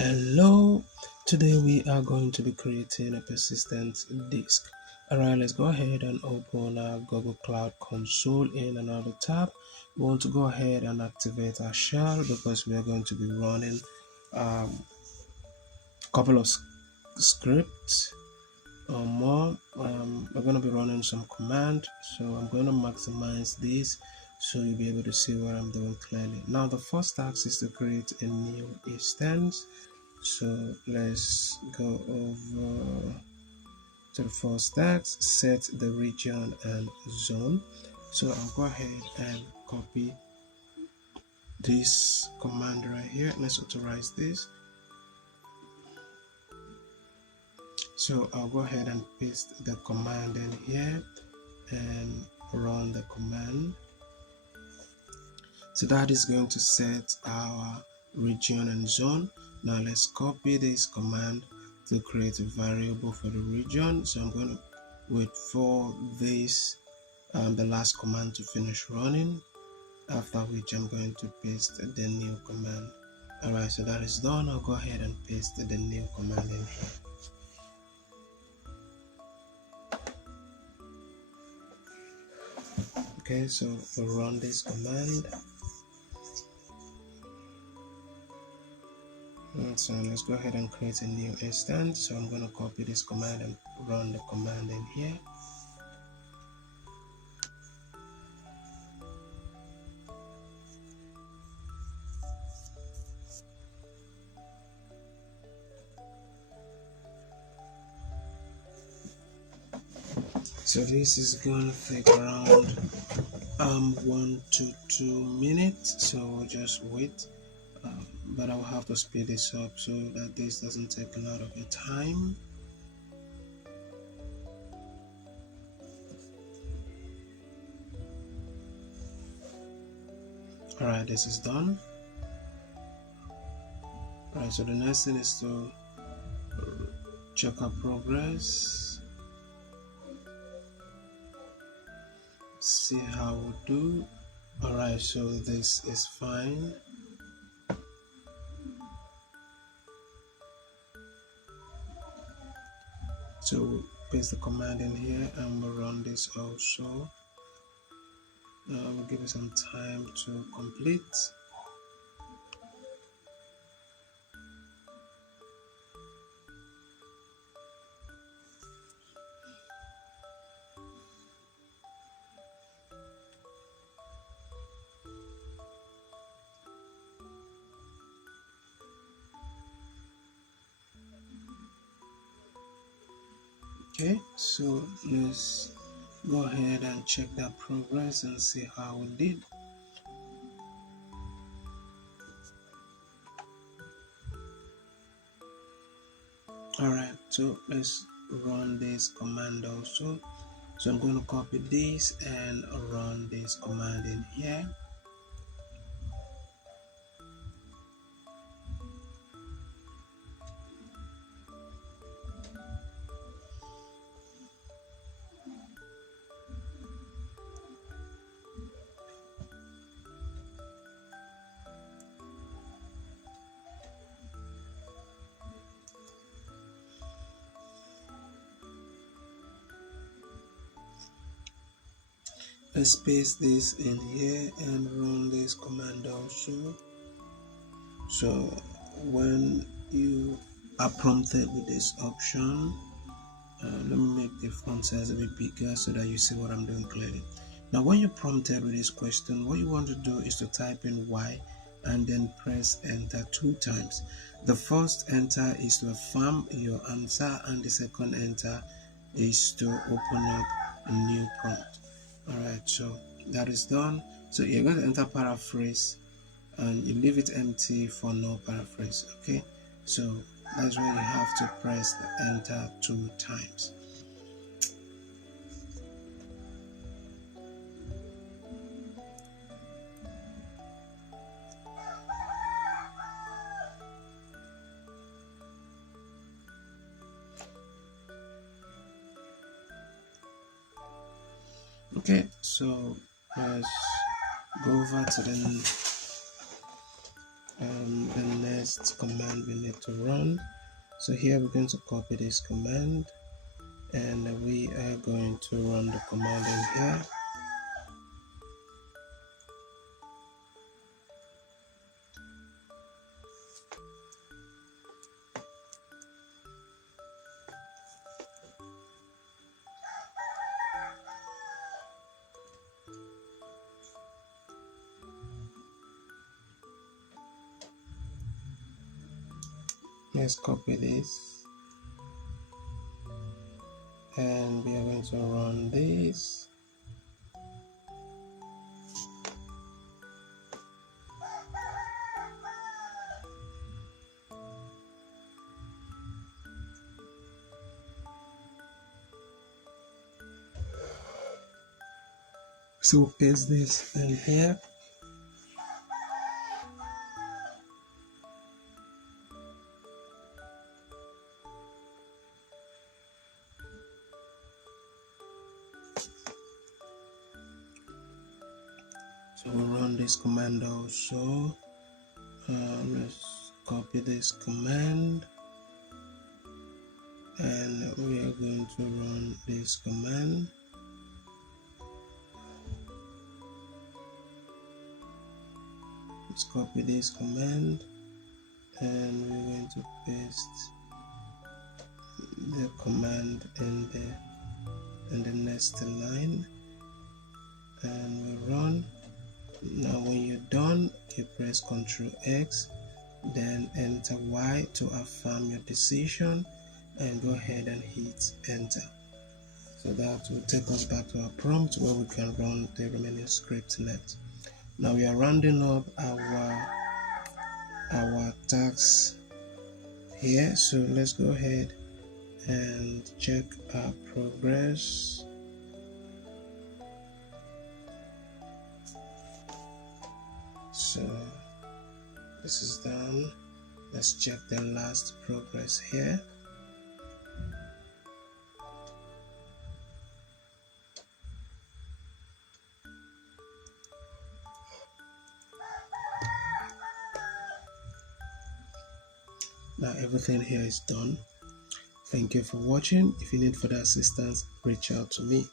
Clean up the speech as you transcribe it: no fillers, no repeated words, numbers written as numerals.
Hello, today we are going to be creating a persistent disk. Alright, let's go ahead and open our Google Cloud Console in another tab. We want to go ahead and activate our shell because we are going to be running a couple of scripts or more. We're going to be running some command, so I'm going to maximize this so you'll be able to see what I'm doing clearly. Now the first task is to create a new instance. So let's go over to the first task, set the region and zone. So I'll go ahead and copy this command right here. Let's authorize this. So I'll go ahead and paste the command in here and run the command. So that is going to set our region and zone. Now let's copy this command to create a variable for the region. So I'm going to wait for this the last command to finish running, after which I'm going to paste the new command. Alright, so that is done. I'll go ahead and paste the new command in here. Okay, so we'll run this command. And so let's go ahead and create a new instance. So I'm going to copy this command and run the command in here. So this is going to take around 1 to 2 minutes, so we'll just wait. But I'll have to speed this up so that this doesn't take a lot of your time. Alright, this is done. Alright, so the next thing is to check our progress, see how we do. Alright, so this is fine. So we'll paste the command in here and we'll run this also. We'll give it some time to complete. Okay, so let's go ahead and check that progress and see how we did. Alright, so let's run this command also. So I'm going to copy this and run this command in here. Let's paste this in here and run this command also. So when you are prompted with this option, let me make the font size a bit bigger so that you see what I'm doing clearly. Now when you're prompted with this question, what you want to do is to type in Y and then press enter 2 times. The first enter is to affirm your answer and the second enter is to open up a new prompt. Alright, so that is done. So you're going to enter paraphrase and you leave it empty for no paraphrase. Okay, so that's why you have to press the enter 2 times. Okay, so let's go over to the next next command we need to run. So here we're going to copy this command, and we are going to run the command in here. Let's copy this, and we are going to run this. So paste this in here. So we'll run this command also. Let's copy this command, and we are going to run this command. Let's copy this command, and we're going to paste the command in the next line, and we run. Now when you're done, you press Ctrl X, then enter Y to affirm your decision, and go ahead and hit enter. So that will take us back to our prompt where we can run the remaining script next. Now we are rounding up our tasks here, so let's go ahead and check our progress. So this is done. Let's check the last progress here. Now everything here is done. Thank you for watching. If you need further assistance, reach out to me.